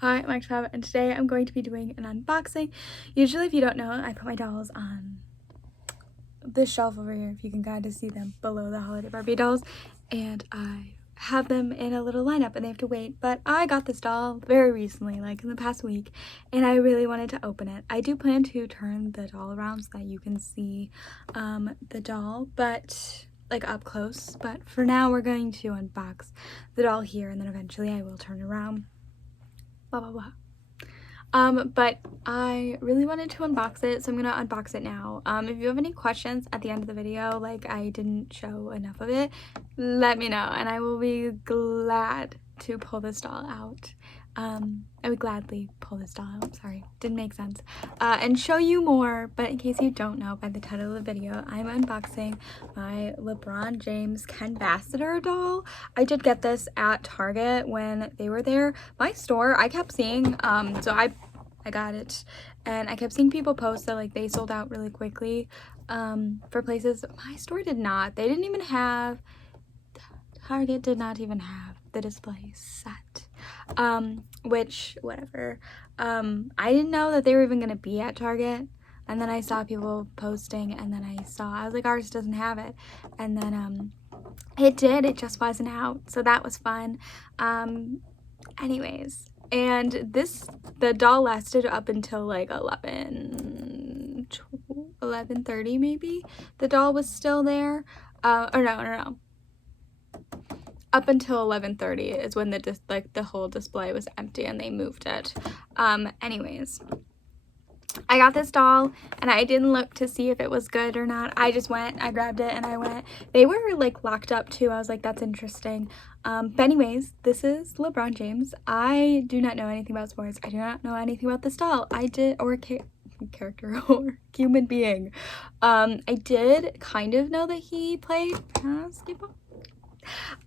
Hi, I'm Akshab, and today I'm going to be doing an unboxing. Usually, if you don't know, I put my dolls on this shelf over here, if you can kind of see them below the holiday Barbie dolls, and I have them in a little lineup and they have to wait. But I got this doll very recently, like in the past week, and I really wanted to open it. I do plan to turn the doll around so that you can see the doll, but like up close. But for now, we're going to unbox the doll here, and then eventually I will turn around. Blah blah blah. But I really wanted to unbox it, so I'm gonna unbox it now. If you have any questions at the end of the video, like I didn't show enough of it, let me know and I will be glad to pull this doll out. I would gladly pull this doll out, sorry, didn't make sense, and show you more. But in case you don't know by the title of the video, I'm unboxing my LeBron James Canvassador doll. I did get this at Target when they were there. My store, I kept seeing, so I got it, and I kept seeing people post that like they sold out really quickly for places. My store did not. They didn't even have, Target did not even have the display set, which whatever. I didn't know that they were even gonna be at Target, and then I saw people posting, and then I was like, ours doesn't have it, and then it did, it just wasn't out, so that was fun. Anyways, and the doll lasted up until like 11:30 maybe. The doll was still there, or no, up until 11:30 is when the whole display was empty and they moved it. Anyways, I got this doll and I didn't look to see if it was good or not. I just went, I grabbed it and I went. They were like locked up too. I was like, that's interesting. But anyways, this is LeBron James. I do not know anything about sports. I do not know anything about this doll. Character or human being. I did kind of know that he played basketball.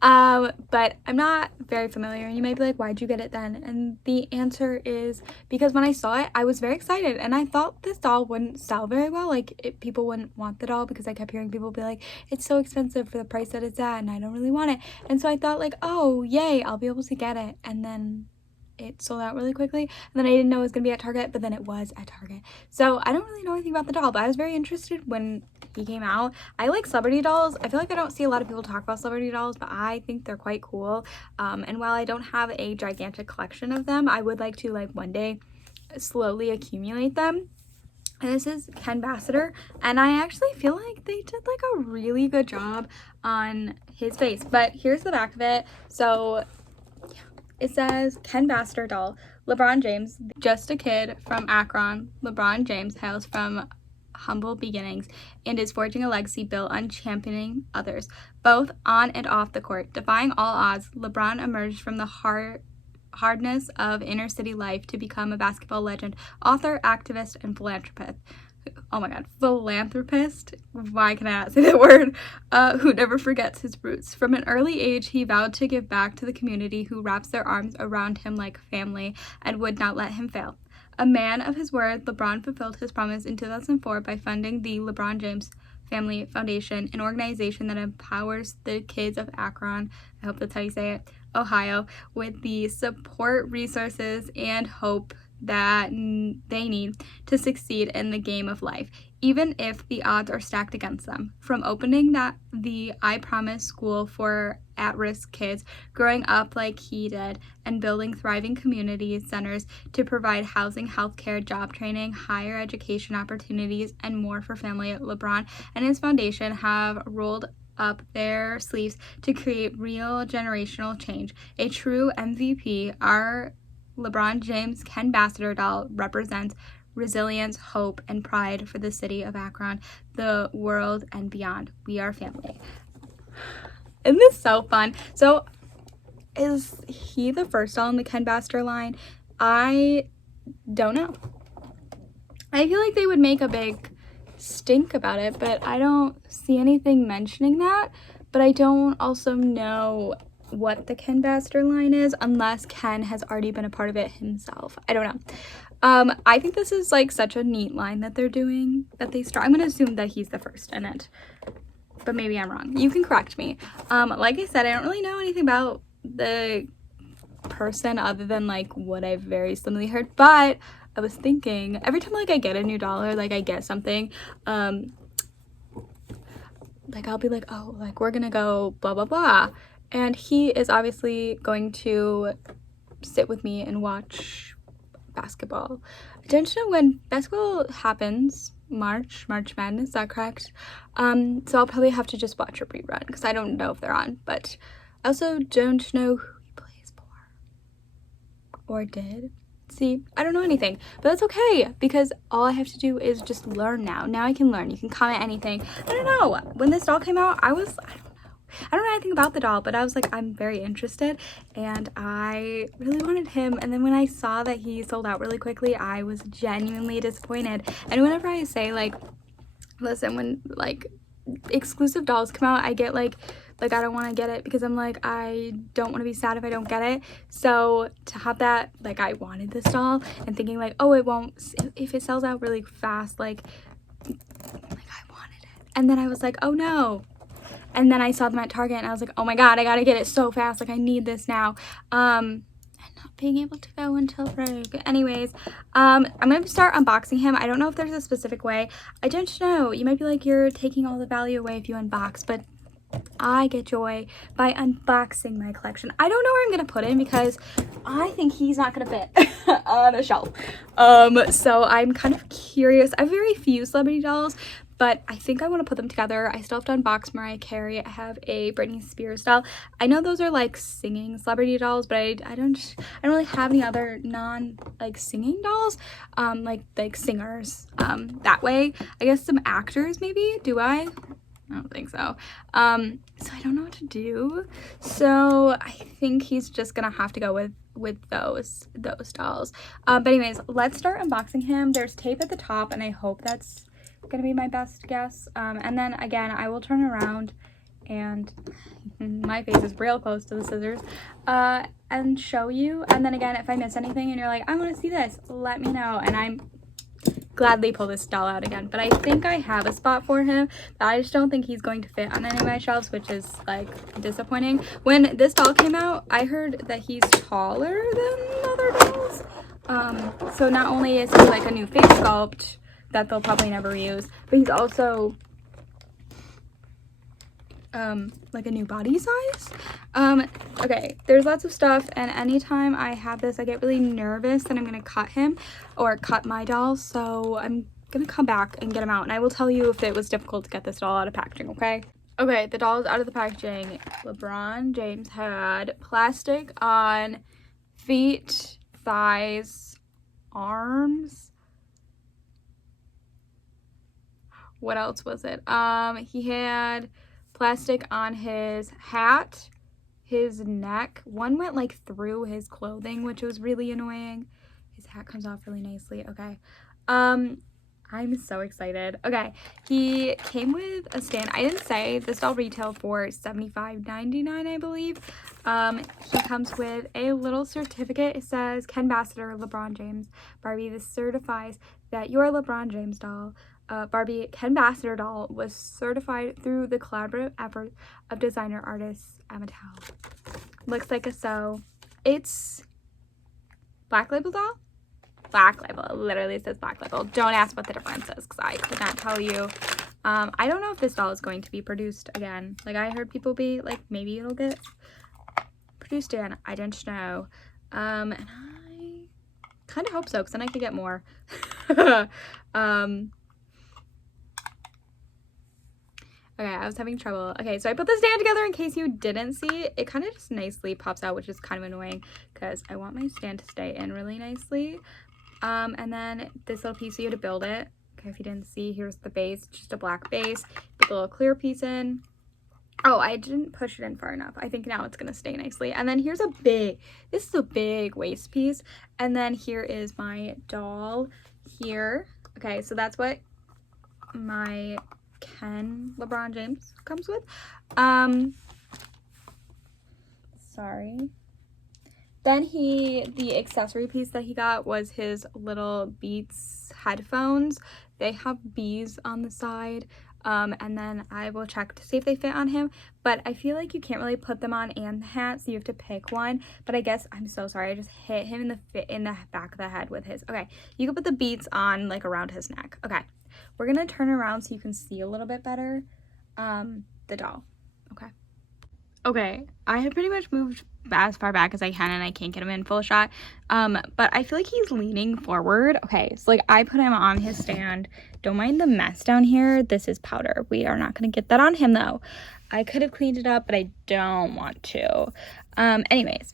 But I'm not very familiar, and you might be like, why'd you get it then? And the answer is because when I saw it, I was very excited, and I thought this doll wouldn't sell very well. Like, people wouldn't want the doll because I kept hearing people be like, it's so expensive for the price that it's at, and I don't really want it. And so I thought like, oh yay, I'll be able to get it. And then it sold out really quickly, and then I didn't know it was gonna be at Target, but then it was at Target. So I don't really know anything about the doll, but I was very interested when he came out. I like celebrity dolls. I feel like I don't see a lot of people talk about celebrity dolls, but I think they're quite cool. And while I don't have a gigantic collection of them, I would like to like one day slowly accumulate them. And this is Canvassador, and I actually feel like they did like a really good job on his face. But here's the back of it. So it says Canvassador doll, LeBron James, just a kid from Akron. LeBron James hails from humble beginnings and is forging a legacy built on championing others, both on and off the court. Defying all odds, LeBron emerged from the hardness of inner city life to become a basketball legend, author, activist, and philanthropist. Oh my god, philanthropist, why can I not say that word, who never forgets his roots. From an early age, he vowed to give back to the community who wraps their arms around him like family and would not let him fail. A man of his word, LeBron fulfilled his promise in 2004 by funding the LeBron James Family Foundation, an organization that empowers the kids of Akron, I hope that's how you say it, Ohio, with the support, resources, and hope that they need to succeed in the game of life, even if the odds are stacked against them. From opening the I Promise school for at-risk kids, growing up like he did, and building thriving community centers to provide housing, healthcare, job training, higher education opportunities, and more for family, LeBron and his foundation have rolled up their sleeves to create real generational change. A true MVP, our LeBron James Canvassador doll represents resilience, hope, and pride for the city of Akron, the world, and beyond. We are family. Isn't this so fun? So, is he the first doll in the Canvassador line? I don't know. I feel like they would make a big stink about it, but I don't see anything mentioning that. But I don't also know what the Canvassador line is unless Ken has already been a part of it himself. I don't know. I think this is like such a neat line that they're doing, that they start. I'm gonna assume that he's the first in it, but maybe I'm wrong. You can correct me. Like I said, I don't really know anything about the person other than like what I've very slimly heard, but I was thinking every time like I get a new doll or like I get something, like I'll be like, oh, like we're gonna go blah blah blah, and he is obviously going to sit with me and watch basketball. I don't know when basketball happens. March Madness, is that correct? So I'll probably have to just watch a rerun because I don't know if they're on, but I also don't know who he plays for or did. See, I don't know anything, but that's okay because all I have to do is just learn now. Now I can learn. You can comment anything. I don't know. When this doll came out, I don't know anything about the doll, but I was like, I'm very interested and I really wanted him. And then when I saw that he sold out really quickly, I was genuinely disappointed. And whenever I say like, listen, when like exclusive dolls come out, I get like I don't want to get it because I'm like, I don't want to be sad if I don't get it. So to have that, like I wanted this doll and thinking like, oh, it won't, if it sells out really fast, like I wanted it. And then I was like, oh no. And then I saw them at Target and I was like, oh my god, I gotta get it so fast, like I need this now. And not being able to go until break. Anyways, I'm gonna start unboxing him. I don't know if there's a specific way. I don't know. You might be like, you're taking all the value away if you unbox, but I get joy by unboxing my collection. I don't know where I'm gonna put him because I think he's not gonna fit on a shelf. So I'm kind of curious. I have very few celebrity dolls, but I think I want to put them together. I still have to unbox Mariah Carey. I have a Britney Spears doll. I know those are like singing celebrity dolls, but I don't really have any other non like singing dolls, like singers that way. I guess some actors maybe. Do I don't think so. So I don't know what to do. So I think he's just gonna have to go with those dolls. But anyways, let's start unboxing him. There's tape at the top, and I hope that's gonna be my best guess. And then again, I will turn around, and my face is real close to the scissors, and show you. And then again, if I miss anything and you're like, I want to see this, let me know, and I'm gladly pull this doll out again. But I think I have a spot for him, but I just don't think he's going to fit on any of my shelves, which is like disappointing. When this doll came out, I heard that he's taller than other dolls. So not only is he like a new face sculpt that they'll probably never use, but he's also like a new body size. Okay, there's lots of stuff, and anytime I have this, I get really nervous that I'm gonna cut him or cut my doll, so I'm gonna come back and get him out, and I will tell you if it was difficult to get this doll out of packaging. Okay, the doll is out of the packaging. LeBron James had plastic on feet, thighs, arms. What else was it? He had plastic on his hat, his neck. One went like through his clothing, which was really annoying. His hat comes off really nicely. Okay. I'm so excited. Okay, he came with a stand. I didn't say this doll retailed for $75.99, I believe. He comes with a little certificate. It says, Ken Ambassador LeBron James Barbie. This certifies that your LeBron James doll, Barbie Ken Ambassador doll, was certified through the collaborative effort of designer artists at Mattel. Looks like a sew. It's Black Label doll. Black Label. It literally says Black Label. Don't ask what the difference is because I could not tell you. I don't know if this doll is going to be produced again. Like, I heard people be like, maybe it'll get produced again. I don't know. And I kind of hope so because then I could get more. Okay, I was having trouble. Okay, so I put the stand together in case you didn't see. It kind of just nicely pops out, which is kind of annoying because I want my stand to stay in really nicely. And then this little piece, so you have to build it. Okay, if you didn't see, here's the base. It's just a black base. Put the little clear piece in. Oh, I didn't push it in far enough. I think now it's going to stay nicely. And then here's this is a big waist piece. And then here is my doll here. Okay, so that's what my Ken LeBron James comes with. Sorry. Then the accessory piece that he got was his little Beats headphones. They have bees on the side. and then I will check to see if they fit on him. But I feel like you can't really put them on and the hat, so you have to pick one. But I guess, I'm so sorry, I just hit him in the back of the head with his. Okay, you can put the beats on like around his neck. Okay, we're gonna turn around so you can see a little bit better the doll. Okay, I have pretty much moved as far back as I can and I can't get him in full shot, but I feel like he's leaning forward. Okay, so like I put him on his stand. Don't mind the mess down here. This is powder. We are not going to get that on him though. I could have cleaned it up, but I don't want to. Anyways,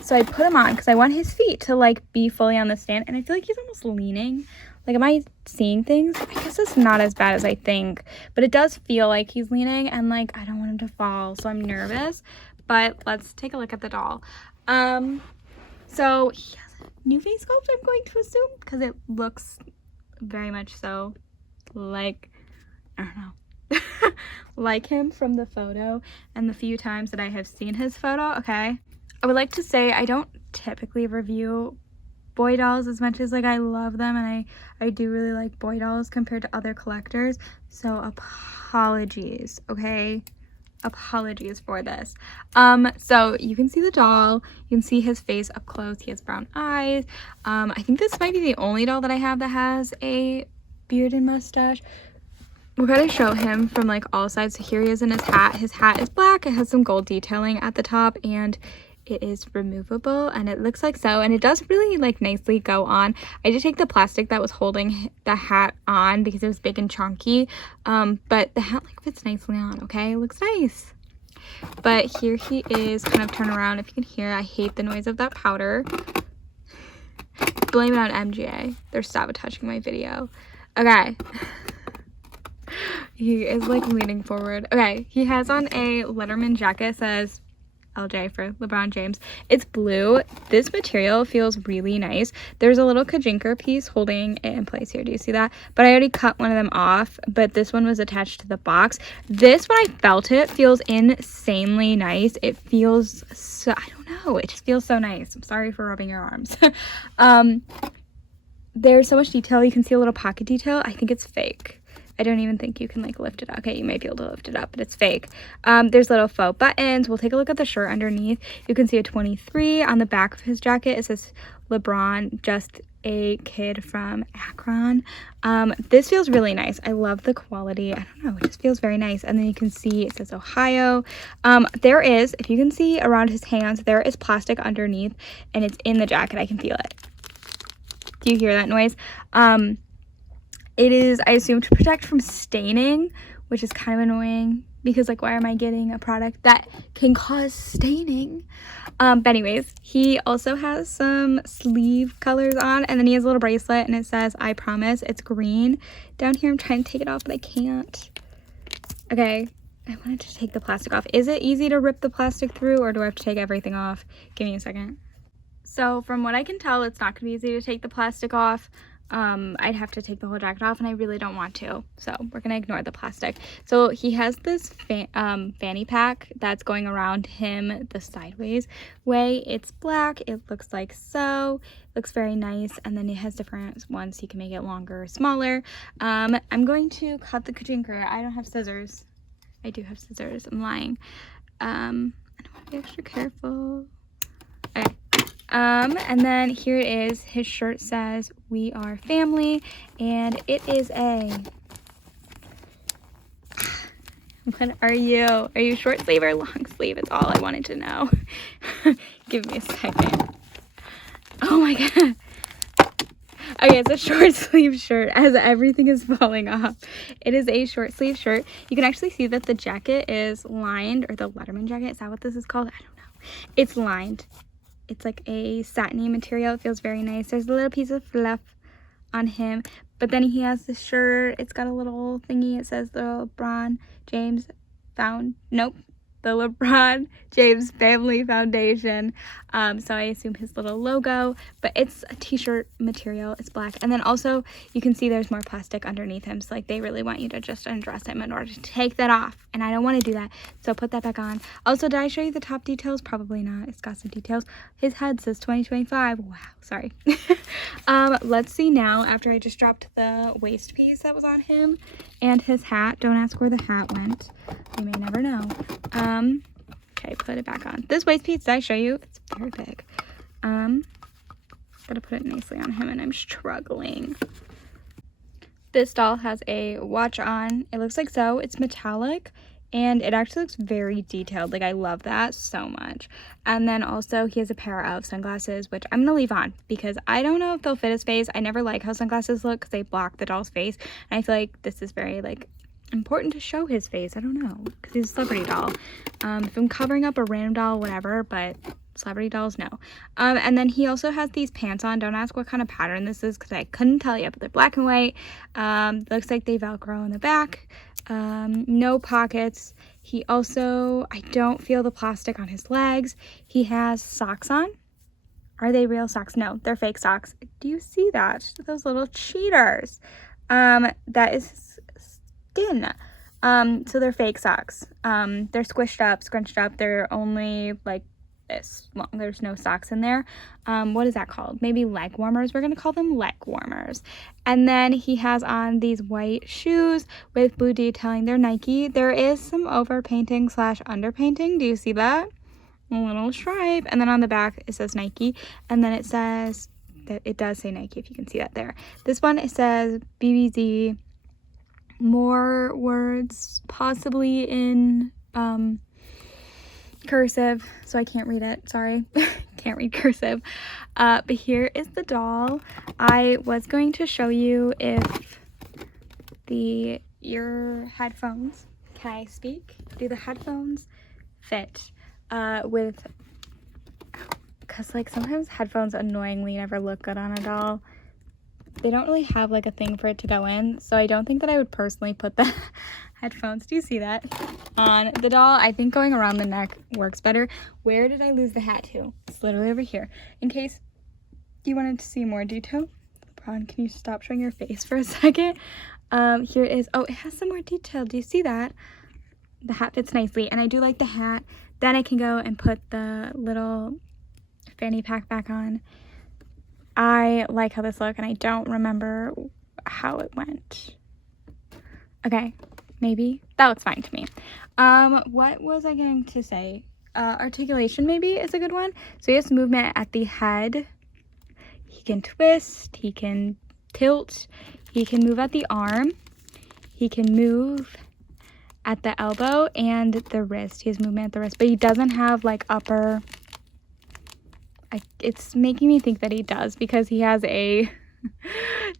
so I put him on because I want his feet to like be fully on the stand, and I feel like he's almost leaning. Like, am I seeing things? I guess it's not as bad as I think, but it does feel like he's leaning, and like I don't want him to fall, so I'm nervous. But let's take a look at the doll. So he has a new face sculpt, I'm going to assume, because it looks very much so like, I don't know, like him from the photo and the few times that I have seen his photo. Okay, I would like to say I don't typically review boy dolls as much as like I love them, and I do really like boy dolls compared to other collectors, so apologies, okay? Apologies for this. So you can see the doll, you can see his face up close. He has brown eyes. I think this might be the only doll that I have that has a beard and mustache. We're gonna show him from like all sides. So here he is in his hat. His hat is black, it has some gold detailing at the top, and it is removable, and it looks like so, and it does really like nicely go on. I did take the plastic that was holding the hat on because it was big and chunky, but the hat like fits nicely on. Okay, it looks nice. But here he is, kind of turn around if you can hear. I hate the noise of that powder. Blame it on MGA, they're sabotaging my video. Okay. He is like leaning forward. Okay, he has on a Letterman jacket. It says LJ for LeBron James. It's blue. This material feels really nice. There's a little kajinker piece holding it in place here. Do you see that? But I already cut one of them off, but this one was attached to the box. This, when I felt it, feels insanely nice. It feels so, I don't know, it just feels so nice. I'm sorry for rubbing your arms. There's so much detail. You can see a little pocket detail. I think it's fake. I don't even think you can like lift it up. Okay, you might be able to lift it up, but it's fake. There's little faux buttons. We'll take a look at the shirt underneath. You can see a 23 on the back of his jacket. It says Lebron, just a kid from Akron. This feels really nice. I love the quality. I don't know, it just feels very nice. And then you can see it says Ohio. There is, if you can see around his hands, there is plastic underneath, and it's in the jacket. I can feel it. Do you hear that noise? It is, I assume, to protect from staining, which is kind of annoying because, like, why am I getting a product that can cause staining? But anyways, he also has some sleeve colors on, and then he has a little bracelet, and it says, I promise. It's green. Down here, I'm trying to take it off, but I can't. Okay, I wanted to take the plastic off. Is it easy to rip the plastic through, or do I have to take everything off? Give me a second. So, from what I can tell, it's not going to be easy to take the plastic off. I'd have to take the whole jacket off, and I really don't want to, so we're gonna ignore the plastic. So he has this fanny pack that's going around him the sideways way. It's black, it looks like so, looks very nice, and then it has different ones. You can make it longer or smaller. I'm going to cut the kajinker. I don't have scissors. I do have scissors, I'm lying. I want to be extra careful. Okay. And then here it is. His shirt says, we are family, and it is a, what are you? Are you short sleeve or long sleeve? It's all I wanted to know. Give me a second. Oh my god. Okay, it's a short sleeve shirt as everything is falling off. It is a short sleeve shirt. You can actually see that the jacket is lined, or the Letterman jacket, is that what this is called? I don't know. It's lined. It's like a satiny material. It feels very nice. There's a little piece of fluff on him, but then he has this shirt. It's got a little thingy. It says the LeBron James found. Nope. the LeBron James Family Foundation. So I assume his little logo, but it's a t-shirt material. It's black. And then also you can see there's more plastic underneath him. So like they really want you to just undress him in order to take that off. And I don't want to do that. So put that back on. Also, did I show you the top details? Probably not. It's got some details. His head says 2025. Wow. Sorry. Let's see now, after I just dropped the waist piece that was on him and his hat. Don't ask where the hat went. You may never know. Okay, put it back on. This waist piece, did I show you? It's very big. Gotta put it nicely on him and I'm struggling. This doll has a watch on. It looks like so. It's metallic and it actually looks very detailed. Like I love that so much. And then also he has a pair of sunglasses, which I'm gonna leave on because I don't know if they'll fit his face. I never like how sunglasses look because they block the doll's face. And I feel like this is very like important to show his face. I don't know because he's a celebrity doll. If I'm covering up a random doll, whatever, but celebrity dolls, no. And then he also has these pants on. Don't ask what kind of pattern this is because I couldn't tell you, but they're black and white. Looks like they velcro in the back. No pockets. He also, I don't feel the plastic on his legs. He has socks on. Are they real socks? No, they're fake socks. Do you see that? Those little cheaters. That is skin. So they're fake socks. They're squished up, scrunched up. They're only like this long. There's no socks in there. What is that called? Maybe leg warmers. We're gonna call them leg warmers. And then he has on these white shoes with blue detailing. They're Nike. There is some overpainting / underpainting. Do you see that? A little stripe. And then on the back it says Nike. And then it says that it does say Nike if you can see that there. This one it says BBZ. More words possibly in cursive, so I can't read it. Sorry. Can't read cursive. But here is the doll. I was going to show you if the ear headphones, can I speak? Do the headphones fit with, because like sometimes headphones annoyingly never look good on a doll. They don't really have like a thing for it to go in, so I don't think that I would personally put the headphones, do you see that, on the doll. I think going around the neck works better. Where did I lose the hat to? It's literally over here. In case you wanted to see more detail. Lebron, can you stop showing your face for a second? Here it is. Oh, it has some more detail. Do you see that? The hat fits nicely, and I do like the hat. Then I can go and put the little fanny pack back on. I like how this looks, and I don't remember how it went. Okay, maybe. That looks fine to me. What was I going to say? Articulation maybe is a good one. So he has movement at the head. He can twist. He can tilt. He can move at the arm. He can move at the elbow and the wrist. He has movement at the wrist, but he doesn't have like upper... it's making me think that he does because he has a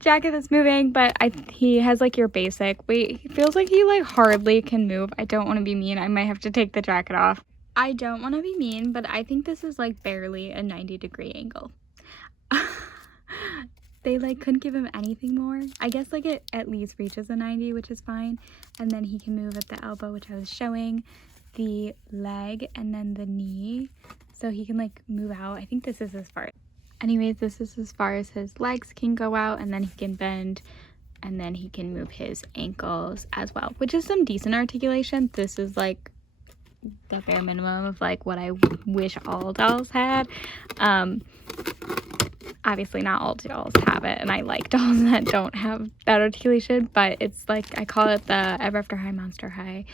jacket that's moving, but he has like your basic. Wait, he feels like he like hardly can move. I don't want to be mean. I might have to take the jacket off. I don't want to be mean, but I think this is like barely a 90-degree angle. They like couldn't give him anything more. I guess like it at least reaches a 90, which is fine. And then he can move at the elbow, which I was showing, the leg, and then the knee. So he can like move out. I think this is as far. Anyways, this is as far as his legs can go out, and then he can bend, and then he can move his ankles as well, which is some decent articulation. This is like the bare minimum of like what I wish all dolls had. Obviously not all dolls have it, and I like dolls that don't have that articulation, but it's like I call it the Ever After High Monster High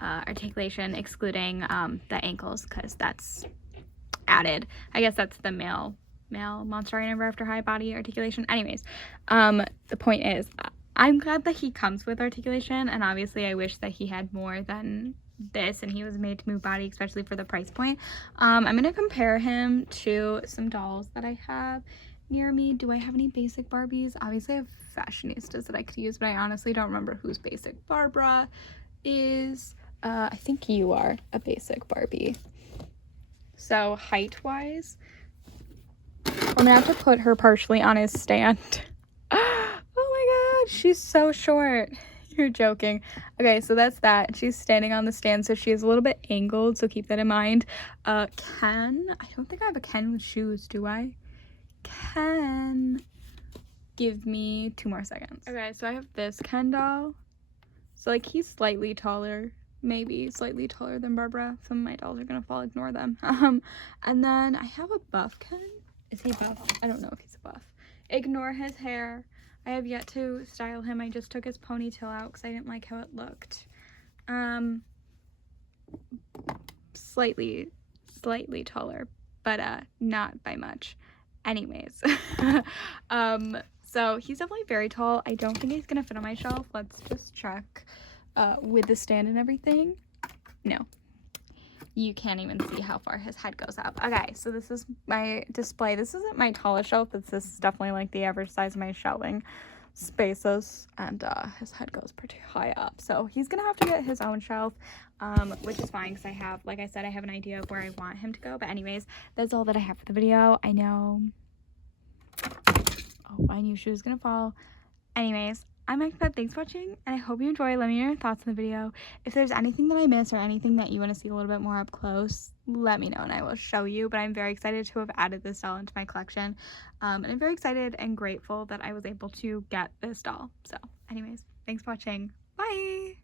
articulation, excluding the ankles, because that's added. I guess that's the male Monster High and Ever After High body articulation. Anyways, the point is, I'm glad that he comes with articulation, and obviously I wish that he had more than this, and he was made to move body, especially for the price point. I'm gonna compare him to some dolls that I have near me. Do I have any basic Barbies? Obviously I have fashionistas that I could use, but I honestly don't remember whose basic Barbara is. I think you are a basic Barbie. So height-wise, I'm gonna have to put her partially on his stand. Oh my god, she's so short. You're joking. Okay, so that's that. She's standing on the stand, so she is a little bit angled, so keep that in mind. Ken, I don't think I have a Ken with shoes, do I? Ken, give me 2 more seconds. Okay, so I have this Ken doll. So, like, he's slightly taller, maybe slightly taller than Barbara. Some of my dolls are gonna fall, ignore them. And then I have a buff Ken. Is he buff? I don't know if he's a buff. Ignore his hair. I have yet to style him. I just took his ponytail out because I didn't like how it looked. Slightly taller, but not by much. Anyways, so he's definitely very tall. I don't think he's gonna fit on my shelf. Let's just check with the stand and everything. No, you can't even see how far his head goes up. Okay, so this is my display. This isn't my tallest shelf, but this is definitely like the average size of my shelving spaces, and his head goes pretty high up, so he's gonna have to get his own shelf, which is fine because I have, like I said, I have an idea of where I want him to go. But anyways, that's all that I have for the video. I know, oh, I knew she was gonna fall. Anyways, I'm Ekped. Thanks for watching, and I hope you enjoy. Let me know your thoughts in the video. If there's anything that I missed or anything that you want to see a little bit more up close, let me know and I will show you. But I'm very excited to have added this doll into my collection, and I'm very excited and grateful that I was able to get this doll. So anyways, thanks for watching. Bye.